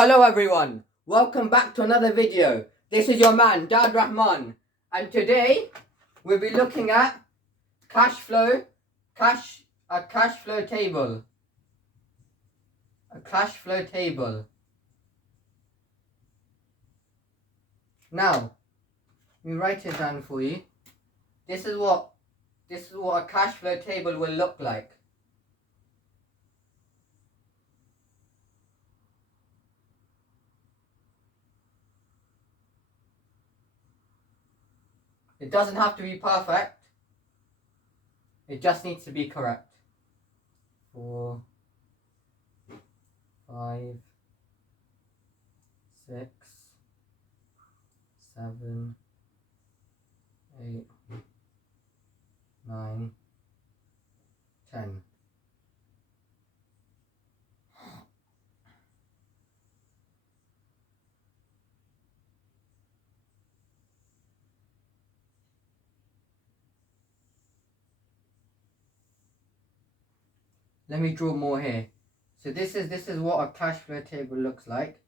Hello everyone, welcome back to another video. This is your man Dad Rahman, and today we'll be looking at a cash flow table. A cash flow table. Now, let me write it down for you. This is what a cash flow table will look like. It doesn't have to be perfect. It just needs to be correct. 4, 5, 6, 7, 8, 9, 10. Let me draw more here. So this is what a cash flow table looks like.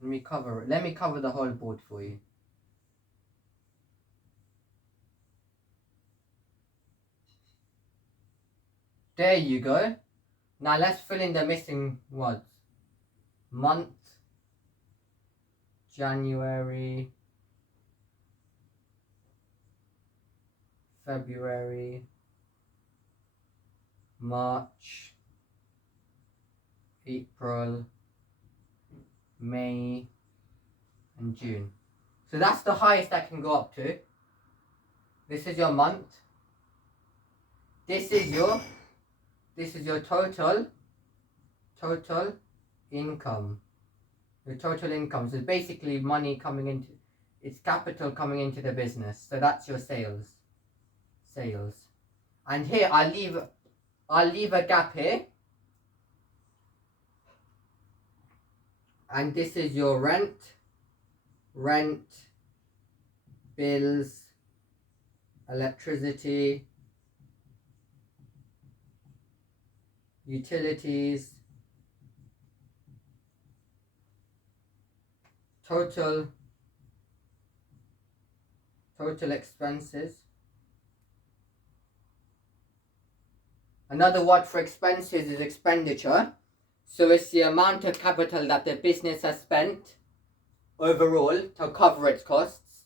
Let me cover the whole board for you. There you go. Now let's fill in the missing words. Month, January, February, March, April, May, and June. So that's the highest I can go up to. This is your month. This is your total income. Your total income. So basically money coming into, it's capital coming into the business. So that's your sales. And here I'll leave a gap here. And this is your rent, bills, electricity, utilities, total expenses. Another word for expenses is expenditure. So it's the amount of capital that the business has spent overall to cover its costs.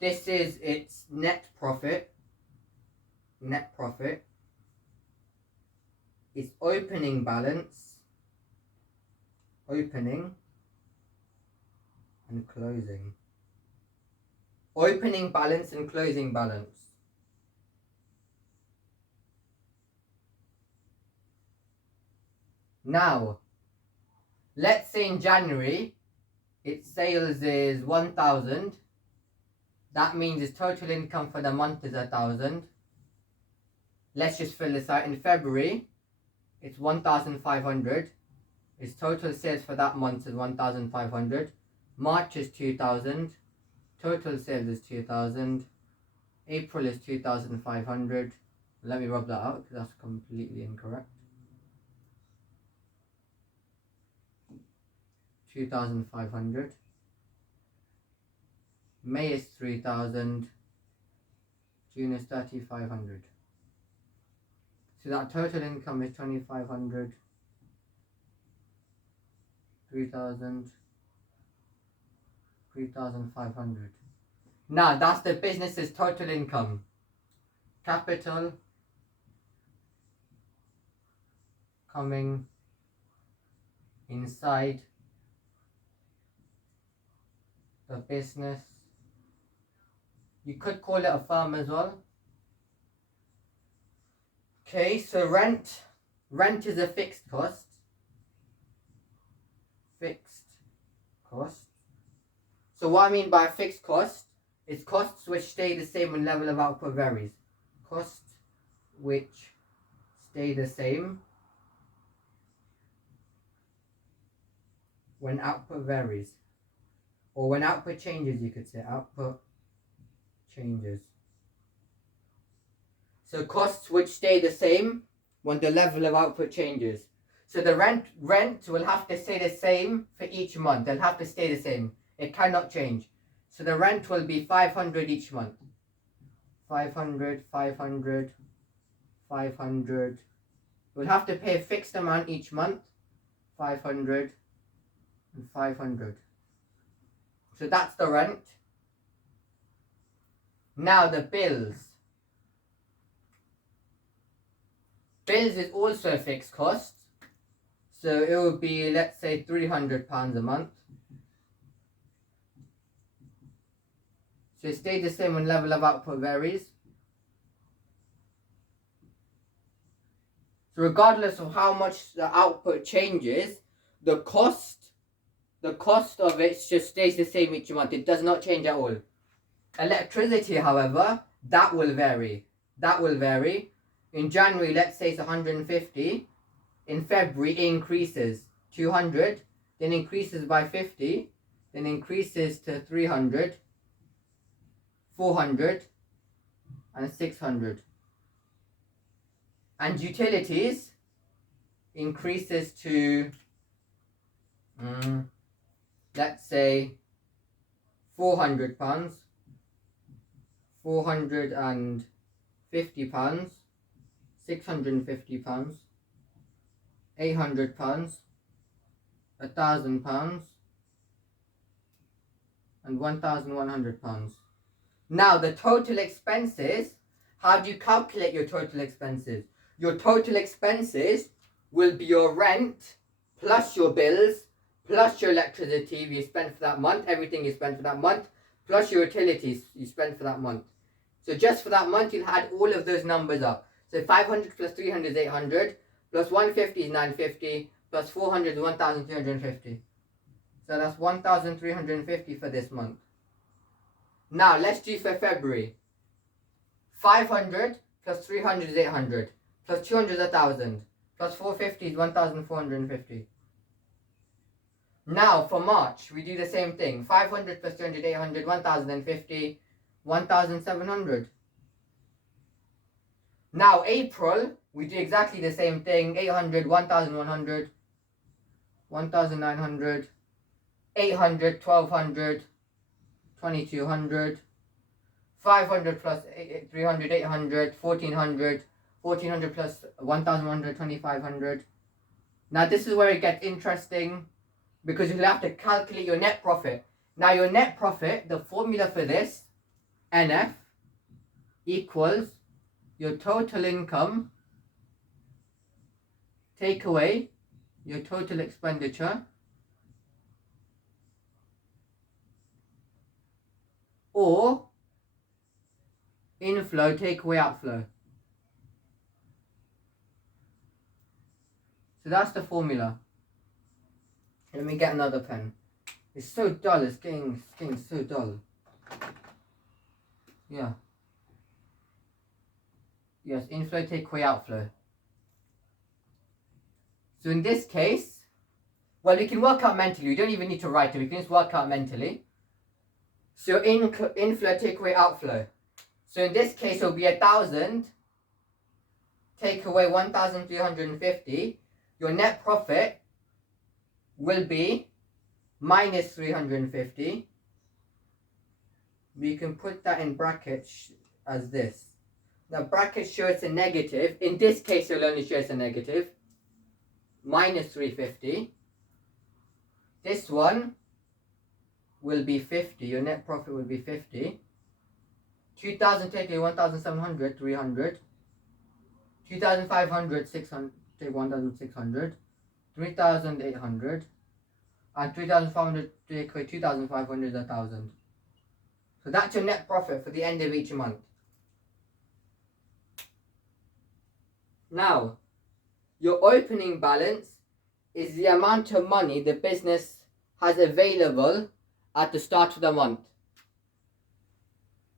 This is its net profit. Its opening balance. Opening and closing. Opening balance and closing balance. Now, let's say in January, its sales is 1,000. That means its total income for the month is 1,000. Let's just fill this out. In February, it's 1,500. Its total sales for that month is 1,500. March is 2,000. Total sales is 2,000. April is 2,500. Let me rub that out because that's completely incorrect. 2,500. May is 3,000. June is 3,500. So that total income is 2,500. 3,000. 3,500. Now that's the business's total income. Capital coming inside the business. You could call it a firm as well. Okay, so rent is a fixed cost. So what I mean by fixed cost is costs which stay the same when level of output varies. Costs which stay the same when output varies. Or when output changes, you could say output changes. So costs which stay the same when the level of output changes. So the rent will have to stay the same for each month. They'll have to stay the same. It cannot change. So the rent will be 500 each month. 500, 500, 500. We'll have to pay a fixed amount each month. 500 and 500. So that's the rent. Now the bills. Bills is also a fixed cost. So it will be, let's say, £300 a month. So it stays the same when level of output varies. So regardless of how much the output changes, the cost of it just stays the same each month. It does not change at all. Electricity, however, that will vary. That will vary. In January, let's say it's 150. In February, it increases 200, then increases by 50, then increases to 300, 400, and 600. And utilities increases to, let's say, £400, £450, £650, £800, £1,000, and £1,100. Now the total expenses, how do you calculate your total expenses? Your total expenses will be your rent plus your bills plus your electricity you spent for that month, everything you spent for that month, plus your utilities you spent for that month. So just for that month, you'll add all of those numbers up. So 500 plus 300 is 800, plus 150 is 950, plus 400 is 1,350. So that's 1,350 for this month. Now let's do for February. 500 plus 300 is 800, plus 200 is 1,000, plus 450 is 1,450. Now for March, we do the same thing. 500 plus 200, 800, 1,050, 1,700. Now April, we do exactly the same thing. 800, 1,100, 1,900, 800, 1,200, 2,200, 500 plus 300, 800, 1,400, 1,400 plus 1,100, 2,500. Now this is where it gets interesting, because you'll have to calculate your net profit. Now your net profit, the formula for this, NF, equals your total income take away your total expenditure or inflow take away outflow. So that's the formula. Let me get another pen. It's so dull, it's getting so dull. Yeah. Yes, inflow take away outflow. So in this case, well, we can work out mentally. We don't even need to write it. We can just work out mentally. So inflow take away outflow. So in this case, it will be 1,000 take away 1,350. Your net profit will be minus 350. We can put that in brackets as this. Now brackets show it's a negative. In this case, it will only show it's a negative. Minus 350. This one will be 50. Your net profit will be 50. 2,000 take away 1,700, 300. 2,500, 600, take 1,600. 3,800. And 3,500 take away 2,500 is 1,000. So that's your net profit for the end of each month. Now, your opening balance is the amount of money the business has available at the start of the month.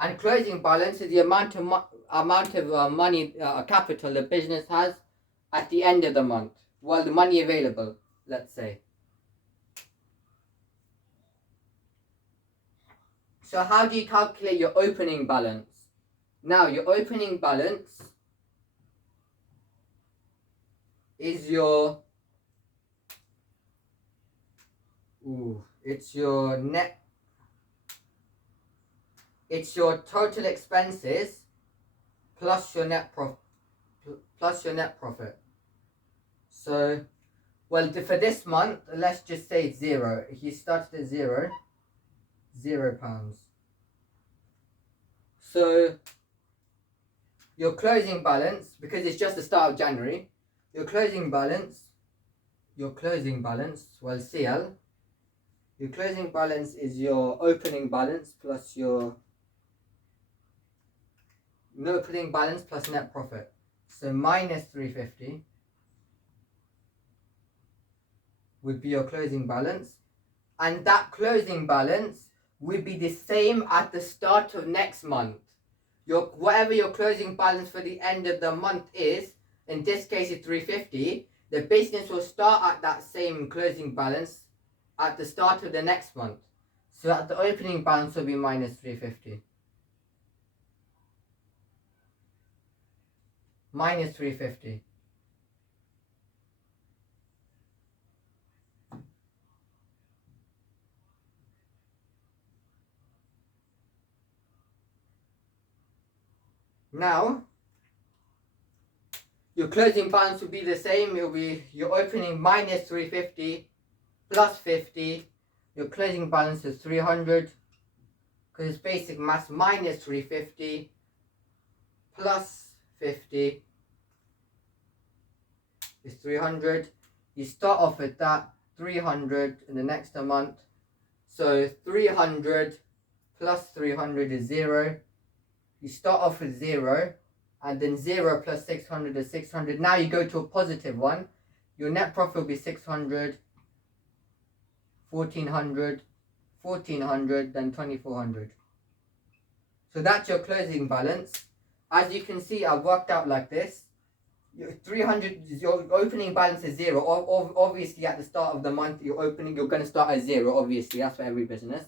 And closing balance is the amount of money, capital the business has at the end of the month. Well, the money available, let's say. So how do you calculate your opening balance? Now your opening balance is your it's your total expenses plus your net profit. So, well, for this month, let's just say it's zero. If you started at £0. So your closing balance, because it's just the start of January, your closing balance, well, CL, your closing balance is your opening balance plus your opening balance plus net profit. So minus 350 would be your closing balance, and that closing balance would be the same at the start of next month. Whatever your closing balance for the end of the month is, in this case it's 350, the business will start at that same closing balance at the start of the next month. So at the opening balance will be minus 350. Minus 350. Now, your closing balance will be the same. It will be your opening minus 350 plus 50. Your closing balance is 300, because it's basic maths. Minus 350 plus 50 is 300. You start off with that 300 in the next month. So 300 plus 300 is 0. You start off with 0, and then 0 plus 600 is 600. Now you go to a positive one. Your net profit will be 600, 1400, 1400, then 2400. So that's your closing balance. As you can see, I've worked out like this. Your 300, your opening balance is 0. Obviously, at the start of the month, you're going to start at 0. Obviously, that's for every business.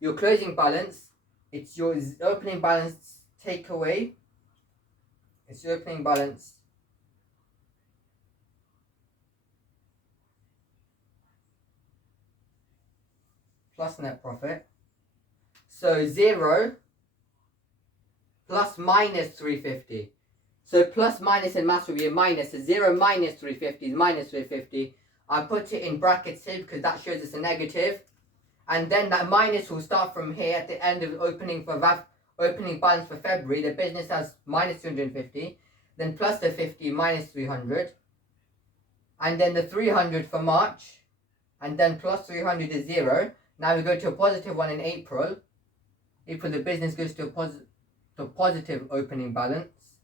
Your closing balance, it's your opening balance take away. It's your opening balance plus net profit. So 0 plus minus 350. So plus minus in maths will be a minus. So 0 minus 350 is minus 350. I put it in brackets here because that shows us a negative. And then that minus will start from here at the end of opening balance for February. The business has minus 250. Then plus the 50 minus 300. And then the 300 for March. And then plus 300 is 0. Now we go to a positive one in April. April, the business goes to a positive opening balance,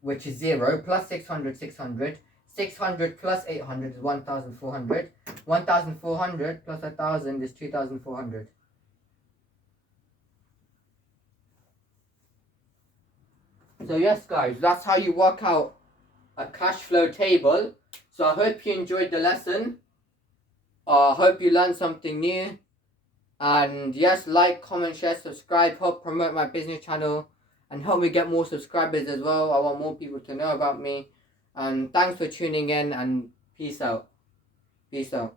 which is 0, plus 600, 600. 600 plus 800 is 1,400. 1,400 plus 1,000 is 2,400. So yes, guys, that's how you work out a cash flow table. So I hope you enjoyed the lesson. I hope you learned something new. And yes, like, comment, share, subscribe, help promote my business channel and help me get more subscribers as well. I want more people to know about me. And thanks for tuning in, and peace out. Peace out.